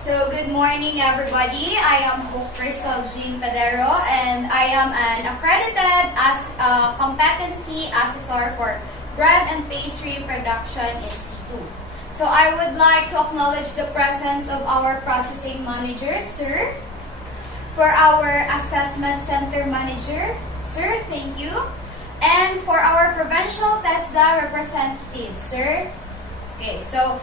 So, good morning everybody. I am Hope Crystal Jean Pedero and I am an accredited as competency assessor for bread and pastry production in C2. So, I would like to acknowledge the presence of our processing manager, sir. For our assessment center manager, sir, thank you. And for our provincial TESDA representative, sir. Okay, so,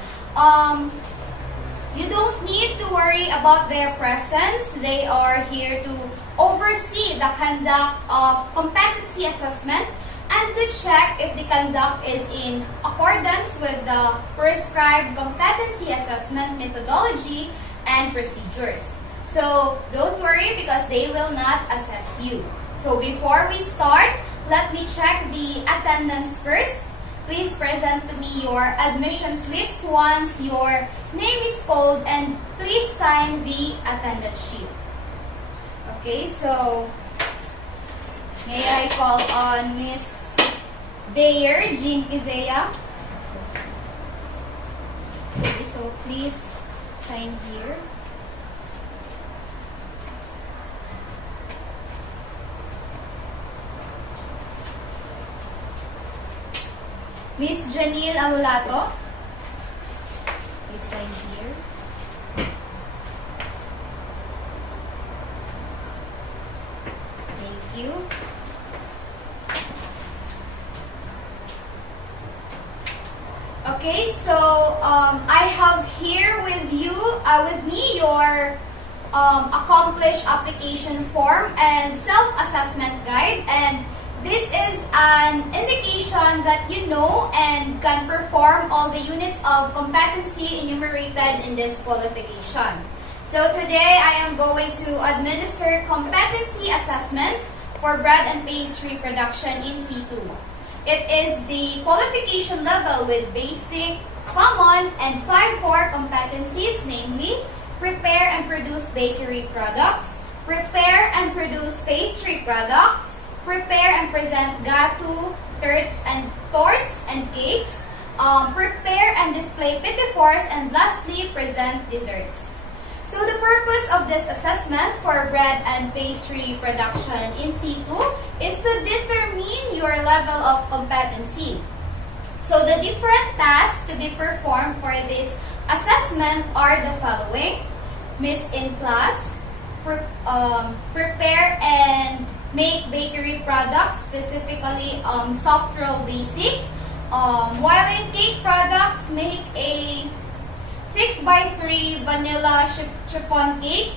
you don't need to worry about their presence. They are here to oversee the conduct of competency assessment and to check if the conduct is in accordance with the prescribed competency assessment methodology and procedures. So, don't worry because they will not assess you. So, before we start, let me check the attendance first. Please present to me your admission slips once your name is called and please sign the attendance sheet. Okay, so may I call on Miss Bayer Jean Isaiah? Okay, so please sign here. Miss Janelle Amulato, please sign here. Thank you. Okay, so I have here with me your accomplished application form and self-assessment guide, and this is an indication that you know and can perform all the units of competency enumerated in this qualification. So today I am going to administer competency assessment for bread and pastry production in C2. It is the qualification level with basic, common, and 5 core competencies, namely prepare and produce bakery products, prepare and produce pastry products, prepare and present gâteaux, torts, and cakes. Prepare and display petit fours, and lastly, present desserts. So the purpose of this assessment for bread and pastry production in C2 is to determine your level of competency. So the different tasks to be performed for this assessment are the following. Miss in class, prepare and make bakery products, specifically soft roll basic. While in cake products, make a 6x3 vanilla chiffon cake,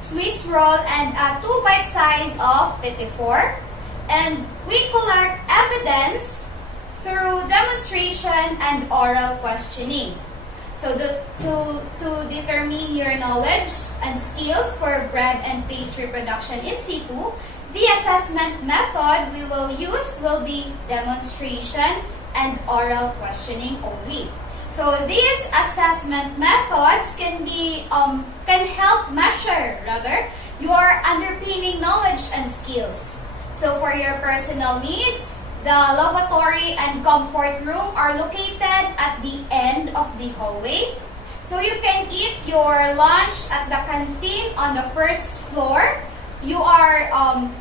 Swiss roll, and a 2 bite size of petit four. And we collect evidence through demonstration and oral questioning. So to determine your knowledge and skills for bread and pastry production in C2, the assessment method we will use will be demonstration and oral questioning only. So these assessment methods can help measure your underpinning knowledge and skills. So for your personal needs, the lavatory and comfort room are located at the end of the hallway. So you can eat your lunch at the canteen on the first floor. You are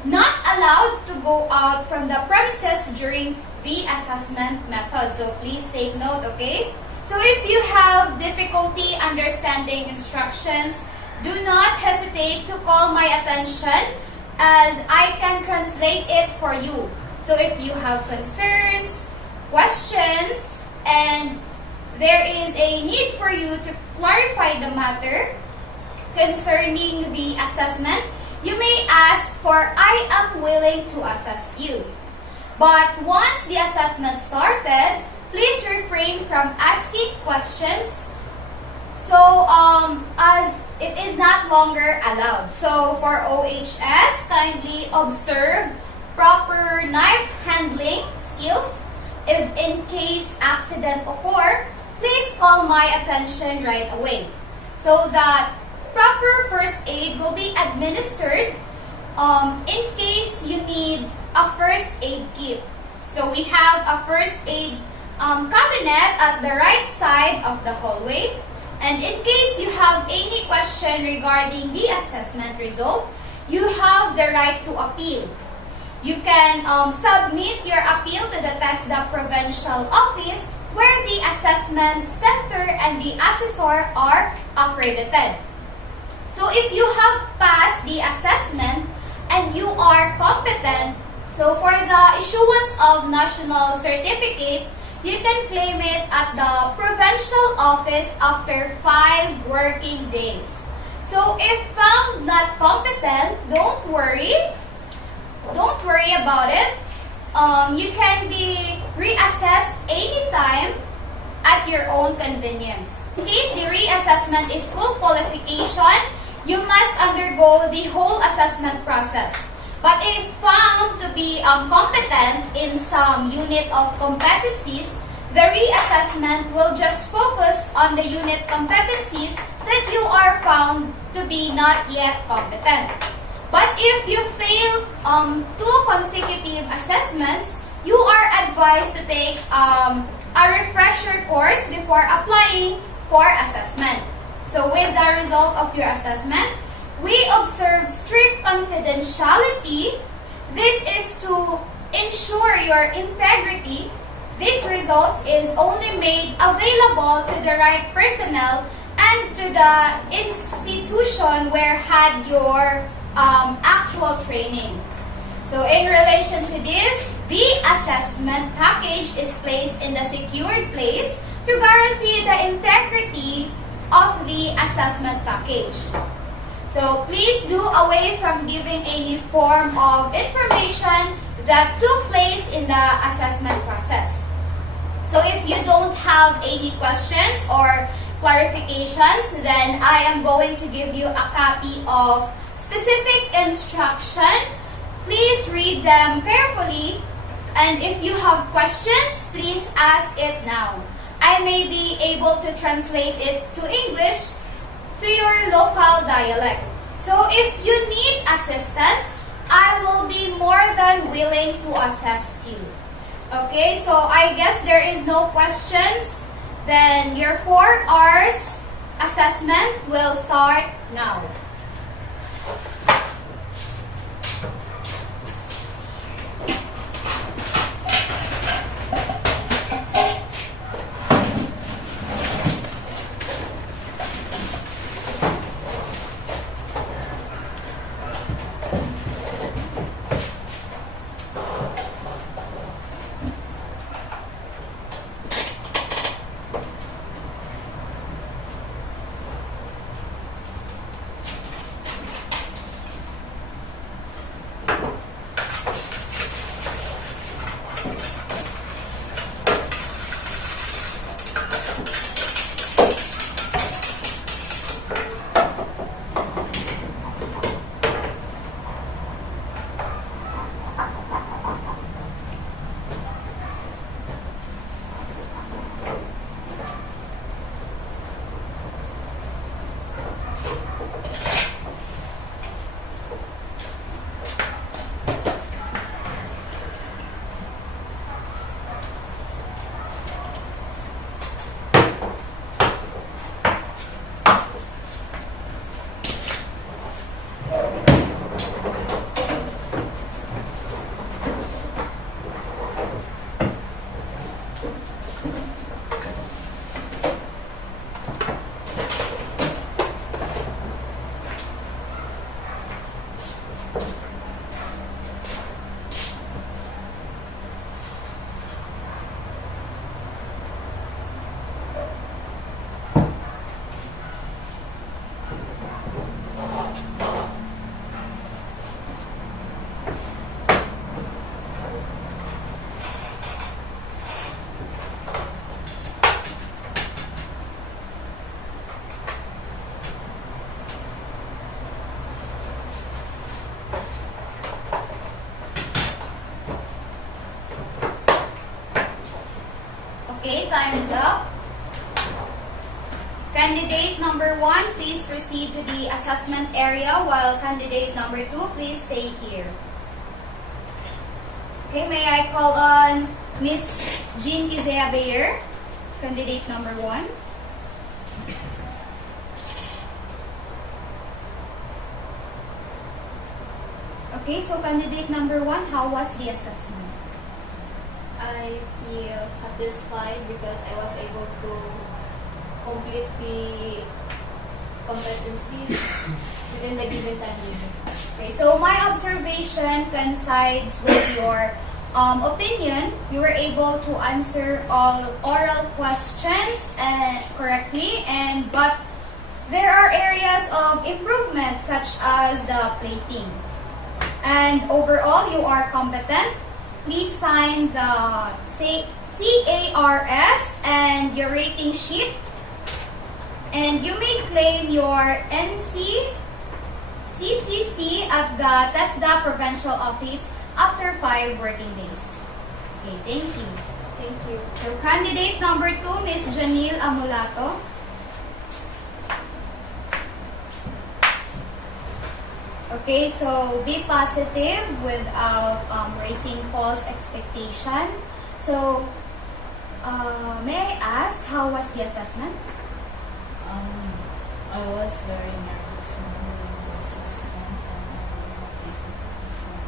not allowed to go out from the premises during the assessment method. So please take note, okay? So if you have difficulty understanding instructions, do not hesitate to call my attention as I can translate it for you. So if you have concerns, questions, and there is a need for you to clarify the matter concerning the assessment, you may ask for I am willing to assess you. But once the assessment started, please refrain from asking questions as it is not longer allowed. So for OHS, kindly observe proper knife handling skills. If in case accident occur, please call my attention right away. So that proper first aid will be administered in case you need a first aid kit. So we have a first aid cabinet at the right side of the hallway. And in case you have any question regarding the assessment result, you have the right to appeal. You can submit your appeal to the TESDA Provincial Office where the assessment center and the assessor are accredited. So if you have passed the assessment and you are competent, so for the issuance of national certificate, you can claim it at the provincial office after 5 working days. So if found not competent, don't worry. Don't worry about it. You can be reassessed anytime at your own convenience. In case the reassessment is full qualification, you must undergo the whole assessment process. But if found to be competent in some unit of competencies, the reassessment will just focus on the unit competencies that you are found to be not yet competent. But if you fail 2 consecutive assessments, you are advised to take a refresher course before applying for assessment. So with the result of your assessment, we observe strict confidentiality. This is to ensure your integrity. This result is only made available to the right personnel and to the institution where had your actual training. So in relation to this, the assessment package is placed in the secured place to guarantee the integrity of the assessment package. So please do away from giving any form of information that took place in the assessment process. So if you don't have any questions or clarifications, then I am going to give you a copy of specific instruction. Please read them carefully, and if you have questions, please ask it now. I may be able to translate it to English to your local dialect. So if you need assistance, I will be more than willing to assist you. Okay, so I guess there is no questions. Then your 4 hours assessment will start now. Okay, time is up. Candidate number 1, please proceed to the assessment area, while candidate number 2, please stay here. Okay, may I call on Miss Jean Kizea Bayer, candidate number 1. Okay, so candidate number 1, how was the assessment? I feel satisfied because I was able to complete the competencies within the given time limit. Okay, so my observation coincides with your opinion. You were able to answer all oral questions correctly, but there are areas of improvement such as the plating. And overall, you are competent. Please sign the CARS and your rating sheet. And you may claim your CCC at the TESDA Provincial Office after 5 working days. Okay, thank you. Thank you. So, candidate number 2, Ms. Janille Amulato. Okay, so be positive without raising false expectation. So, may I ask, how was the assessment? I was very nervous when doing the assessment and I was not able to present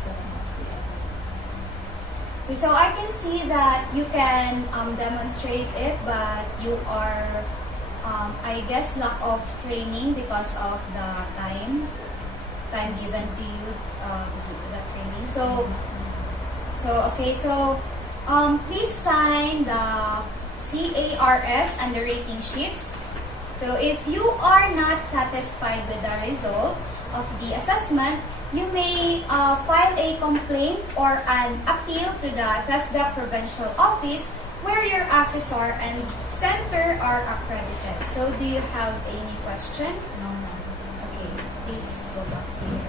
some of the evidence. Okay, so I can see that you can demonstrate it, but you are, I guess, lack of training because of the time given to you to do the training. So please sign the CARS and the rating sheets. So if you are not satisfied with the result of the assessment, you may file a complaint or an appeal to the TESDA Provincial Office where your assessor and center are accredited. So do you have any question? No. Okay, please go back here.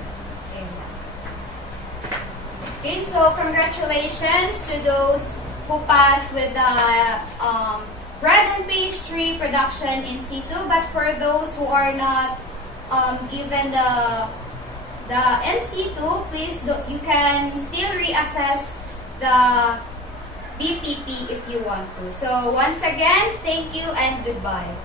Okay, so congratulations to those who passed with the bread and pastry production in situ. But for those who are not given the NC2, please you can still reassess the BPP if you want to. So once again, thank you and goodbye.